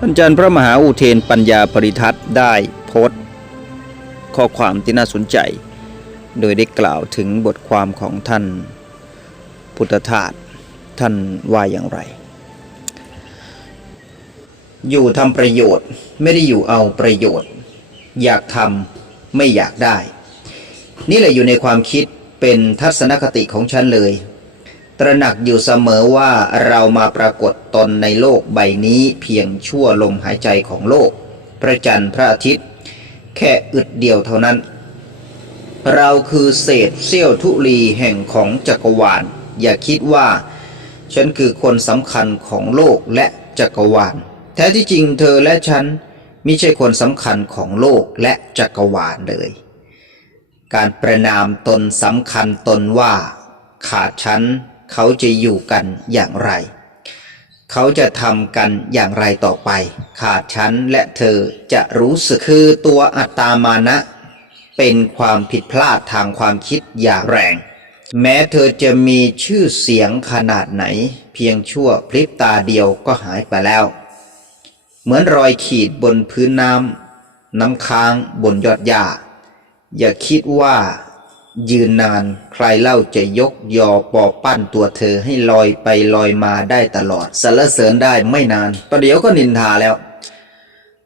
ท่านอาจารย์พระมหาอุเทนปัญญาปริทัศน์ได้โพสต์ข้อความที่น่าสนใจ โดยได้กล่าวถึงบทความของท่านพุทธทาสท่านว่าอย่างไร อยู่ทำประโยชน์ไม่ได้อยู่เอาประโยชน์ อยากทำไม่อยากได้ นี่แหละอยู่ในความคิดเป็นทัศนคติของฉันเลย ตระหนักอยู่เสมอว่าเรามาปรากฏตนในโลกใบนี้เพียงชั่วลมหายใจของโลก พระจันทร์พระอาทิตย์ แค่อึดเดียวเท่านั้น เราคือเศษเสี้ยวทุลีแห่งของจักรวาล อย่าคิดว่า ฉันคือคนสำคัญของโลกและจักรวาล แท้ที่จริงเธอและฉันมิใช่คนสำคัญของโลกและจักรวาลเลย การประนามตนสำคัญตนว่า ขาดฉัน เขาจะอยู่กันอย่างไร เขาจะทำกันอย่างไรต่อไป ขาดฉันและเธอจะรู้สึกคือตัวอัตตามานะ เป็นความผิดพลาดทางความคิดอย่างแรง แม้เธอจะมีชื่อเสียงขนาดไหน เพียงชั่วพริบตาเดียวก็หายไปแล้ว เหมือนรอยขีดบนพื้นน้ำน้ำค้างบนยอดหญ้าอย่าคิดว่า ยืนนานใครเล่าจะยกยอปอปั้นตัวเธอให้ลอยไปลอยมาได้ตลอดสรรเสริญได้ไม่นานประเดี๋ยวก็นินทาแล้ว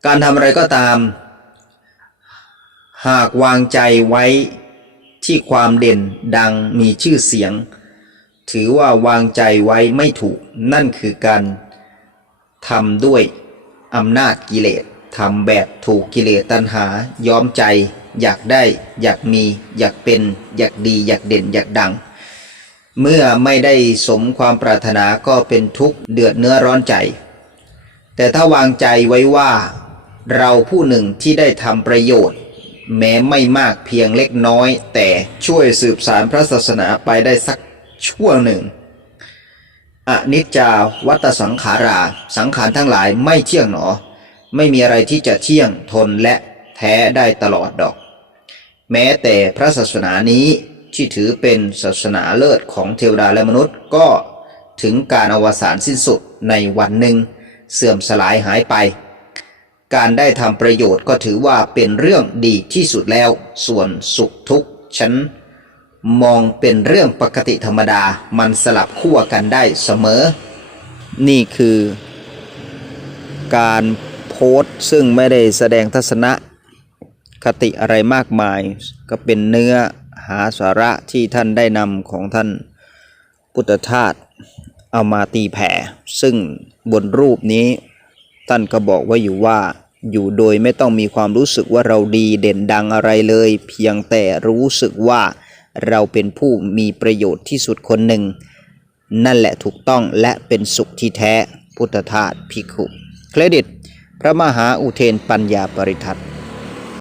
การทำอะไรก็ตาม หากวางใจไว้ที่ความเด่นดังมีชื่อเสียง ถือว่าวางใจไว้ไม่ถูกนั่นคือการทำด้วยอำนาจกิเลสทำแบบถูกกิเลสตัณหายอมใจ อยากได้ อยากมี อยากเป็น อยากดี อยากเด่น อยากดัง เมื่อไม่ได้สมความปรารถนาก็เป็นทุกข์เดือดเนื้อร้อนใจ แต่ถ้าวางใจไว้ว่า เราผู้หนึ่งที่ได้ทำประโยชน์ แม้ไม่มากเพียงเล็กน้อย แต่ช่วยสืบสารพระศาสนาไปได้สักช่วงหนึ่งอนิจจาวัตสังขารา สังขารทั้งหลายไม่เที่ยงหนอ ไม่มีอะไรที่จะเที่ยงทนและแท้ได้ตลอดดอก แม้แต่พระศาสนานี้ที่ถือเป็นศาสนาเลิศของเทวดาและมนุษย์ก็ถึงการอวสานสิ้นสุดในวันหนึ่ง เสื่อมสลายหายไป การได้ทำประโยชน์ก็ถือว่าเป็นเรื่องดีที่สุดแล้ว ส่วนสุขทุกข์ฉันมองเป็นเรื่องปกติธรรมดามันสลับขั้วกันได้เสมอ นี่คือ การโพสต์ซึ่งไม่ได้แสดงทัศนะ คติอะไรมากมาย ก็เป็นเนื้อหาสาระที่ท่านได้นำของท่านพุทธทาสเอามาตีแผ่ ซึ่งบนรูปนี้ ท่านก็บอกไว่าอยู่ว่า อยู่โดยไม่ต้องมีความรู้สึกว่าเราดีเด่นดังอะไรเลย เพียงแต่รู้สึกว่าเราเป็นผู้มีประโยชน์ที่สุดคนหนึ่ง นั่นแหละถูกต้องและเป็นสุขที่แท้พุทธทาสพิกขุเครดิต พระมหาอุเทนปัญญาปริทัตน